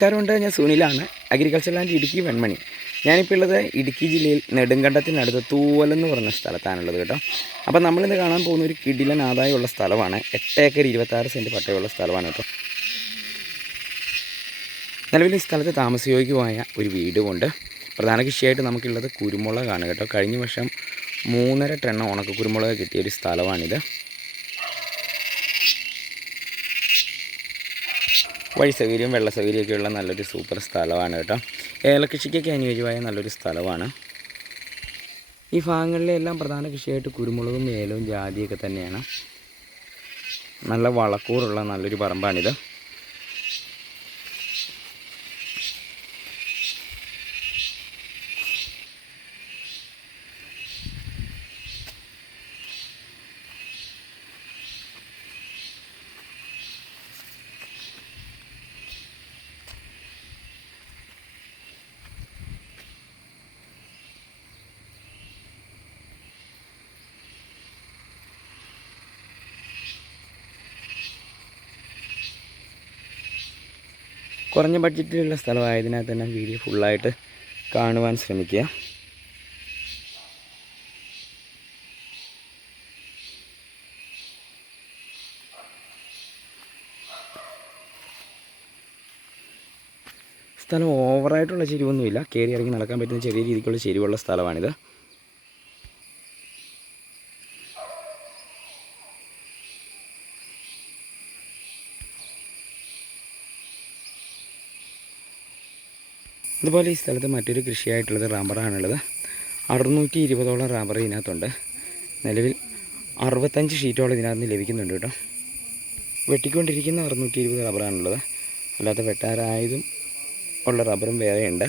നമസ്കാരമുണ്ട് ഞാൻ സുനിലാണ്. Agriculture land Idukki Venmani. ഞാനിപ്പോൾ ഉള്ളത് ഇടുക്കി ജില്ലയിൽ നെടുങ്കണ്ടത്തിനടുത്ത് തൂവലെന്ന് പറഞ്ഞ സ്ഥലത്താണുള്ളത് കേട്ടോ. അപ്പോൾ നമ്മളിന്ന് കാണാൻ പോകുന്ന ഒരു കിടിലൻ ആദായമുള്ള സ്ഥലമാണ്. എട്ട് ഏക്കർ ഇരുപത്താറ് സെന്റ് പട്ടയമുള്ള സ്ഥലമാണ് കേട്ടോ. നിലവിൽ ഈ സ്ഥലത്ത് താമസയോഗ്യമായ ഒരു വീടുമുണ്ട്. പ്രധാന കൃഷിയായിട്ട് നമുക്കുള്ളത് കുരുമുളകാണ് കേട്ടോ. കഴിഞ്ഞ വർഷം മൂന്നര ടൺ ഉണക്ക കുരുമുളക് കിട്ടിയ ഒരു സ്ഥലമാണിത്. വഴി സൗകര്യവും വെള്ള സൗകര്യമൊക്കെയുള്ള നല്ലൊരു സൂപ്പർ സ്ഥലമാണ് കേട്ടോ. ഏലകൃഷിക്കൊക്കെ അനുയോജ്യമായ നല്ലൊരു സ്ഥലമാണ്. ഈ ഭാഗങ്ങളിലെല്ലാം പ്രധാന കൃഷിയായിട്ട് കുരുമുളകും ഏലവും ജാതിയൊക്കെ തന്നെയാണ്. നല്ല വളക്കൂറുള്ള നല്ലൊരു പറമ്പാണിത്. കുറഞ്ഞ ബഡ്ജറ്റിലുള്ള സ്ഥലമായതിനാൽ തന്നെ വീഡിയോ ഫുള്ളായിട്ട് കാണുവാൻ ശ്രമിക്കുക. സ്ഥലം ഓവറായിട്ടുള്ള ചെരിവൊന്നുമില്ല. കയറി ഇറങ്ങി നടക്കാൻ പറ്റുന്ന ചെറിയ രീതിക്കുള്ള ചെരിവുള്ള സ്ഥലമാണിത്. അതുപോലെ ഈ സ്ഥലത്ത് മറ്റൊരു കൃഷിയായിട്ടുള്ളത് റബ്ബറാണുള്ളത്. അറുന്നൂറ്റി ഇരുപതോളം റബ്ബർ ഇതിനകത്തുണ്ട്. നിലവിൽ അറുപത്തഞ്ച് ഷീറ്റോളം ഇതിനകത്ത് നിന്ന് ലഭിക്കുന്നുണ്ട് കേട്ടോ. വെട്ടിക്കൊണ്ടിരിക്കുന്ന അറുന്നൂറ്റി ഇരുപത് റബ്ബറാണുള്ളത്. അല്ലാത്ത വെട്ടാറായതും ഉള്ള റബ്ബറും വേറെയുണ്ട്.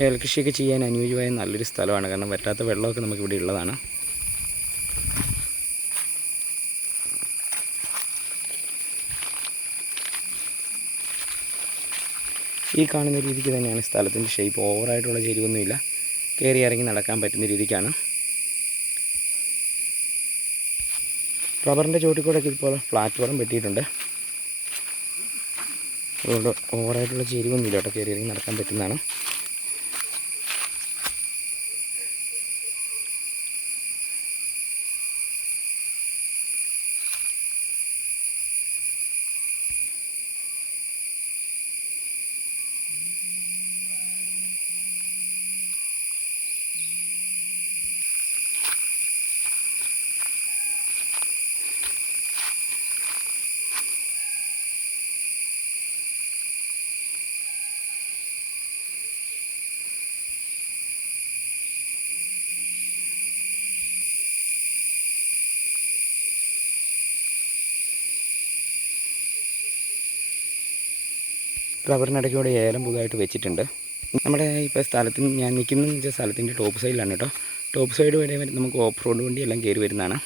ഏലകൃഷിയൊക്കെ ചെയ്യാൻ അനുയോജ്യമായ നല്ലൊരു സ്ഥലമാണ്. കാരണം വറ്റാത്ത വെള്ളമൊക്കെ നമുക്കിവിടെ ഉള്ളതാണ്. ഈ കാണുന്ന രീതിക്ക് തന്നെയാണ് സ്ഥലത്തിന്റെ ഷേപ്പ് ഓവറായിട്ടുള്ള ചെരിവൊന്നുമില്ല കയറി ഇറങ്ങി നടക്കാൻ പറ്റുന്ന രീതിക്കാണ്. റബ്ബറിന്റെ ചോട്ടിൽ കൂടെ ഇപ്പോൾ പ്ലാറ്റ്ഫോം വെട്ടിയിട്ടുണ്ട്. അതുകൊണ്ട് ഓവറായിട്ടുള്ള ചെരിവൊന്നുമില്ല കേട്ടോ. കയറി ഇറങ്ങി നടക്കാൻ പറ്റുന്നതാണ്. റബ്ബറിനിടയ്ക്ക് കൂടെ ഏലം പുതുതായിട്ട് വെച്ചിട്ടുണ്ട്. നമ്മുടെ ഇപ്പോൾ സ്ഥലത്തിന് ഞാൻ നിൽക്കുന്ന സ്ഥലത്തിന്റെ ടോപ്പ് സൈഡിലാണ് കേട്ടോ. ടോപ്പ് സൈഡ് വരെ നമുക്ക് ഓഫ് റോഡ് വണ്ടി എല്ലാം കയറി വരുന്നതാണ്.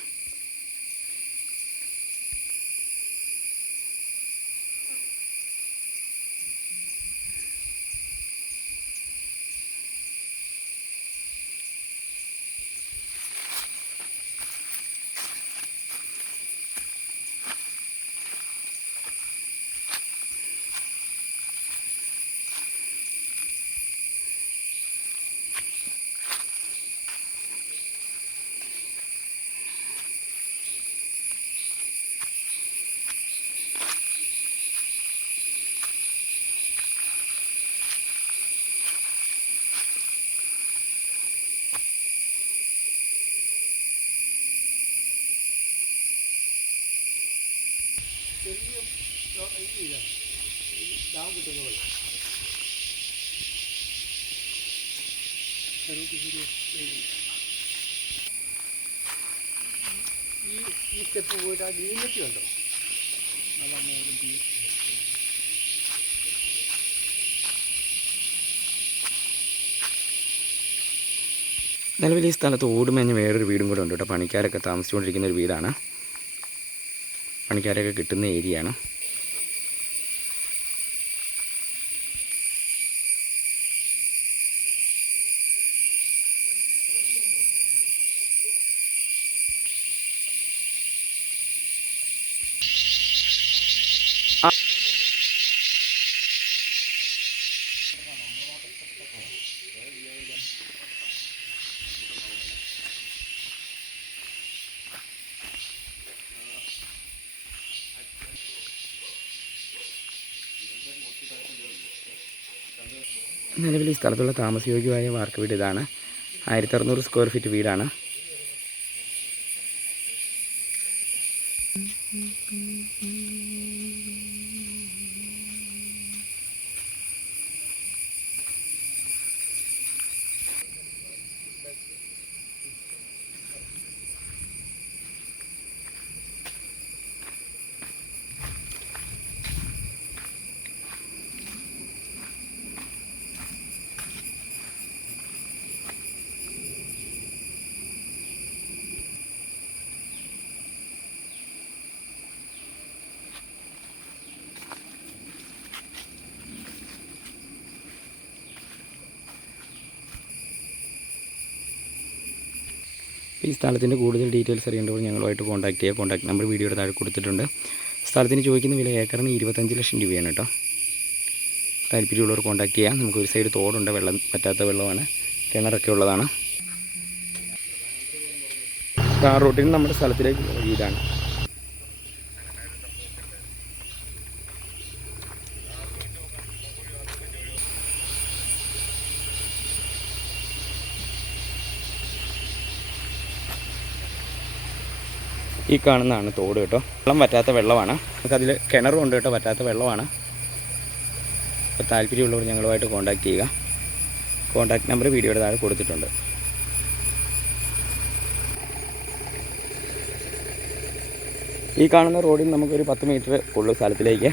ഈ ഈ സ്റ്റെപ്പ് പോയിട്ട് ആ ഗ്രീൻ നെറ്റ് ഉണ്ടോ അതാണ് നിലവിൽ ഈ സ്ഥലത്ത് ഓടുമേഞ്ഞ് വേറൊരു വീടും കൂടെ ഉണ്ട് കേട്ടോ. പണിക്കാരൊക്കെ താമസിച്ചുകൊണ്ടിരിക്കുന്ന ഒരു വീടാണ്. പണിക്കാരൊക്കെ കിട്ടുന്ന ഏരിയയാണ്. നിലവിൽ ഈ സ്ഥലത്തുള്ള താമസയോഗ്യമായ വാർക്ക് വീട് ഇതാണ്. ആയിരത്തി അറുന്നൂറ് സ്ക്വയർ ഫീറ്റ് വീടാണ്. ഈ സ്ഥലത്തിന്റെ കൂടുതൽ ഡീറ്റെയിൽസ് അറിയേണ്ടപ്പോൾ ഞങ്ങളുമായിട്ട് കോൺടാക്ട് ചെയ്യുക. കോൺടാക്ട് നമ്പർ വീഡിയോയുടെ താഴെ കൊടുത്തിട്ടുണ്ട്. സ്ഥലത്തിന് ചോദിക്കുന്ന വില ഏക്കറിന് ഇരുപത്തഞ്ച് ലക്ഷം രൂപയാണ് കേട്ടോ. താല്പര്യമുള്ളവർ കോൺടാക്ട് ചെയ്യാം നമുക്ക് ഒരു സൈഡ് തോടുണ്ട്. വെള്ളം പറ്റാത്ത വെള്ളമാണ്. കിണറൊക്കെ ഉള്ളതാണ്. കാർ റൂട്ടിൽ നമ്മുടെ സ്ഥലത്തിലേക്ക് ഇതാണ്. ഈ കാണുന്നതാണ് തോട് കേട്ടോ. വെള്ളം പറ്റാത്ത വെള്ളമാണ്. നമുക്കതിൽ കിണറും ഉണ്ട് കേട്ടോ പറ്റാത്ത വെള്ളമാണ്. അപ്പോൾ താല്പര്യമുള്ളവർ ഞങ്ങളുമായിട്ട് കോൺടാക്ട് ചെയ്യുക. കോൺടാക്ട് നമ്പർ വീഡിയോയുടെ താഴെ കൊടുത്തിട്ടുണ്ട്. ഈ കാണുന്ന റോഡിൽ നമുക്കൊരു പത്ത് മീറ്റർ ഉള്ള സ്ഥലത്തിലേക്ക്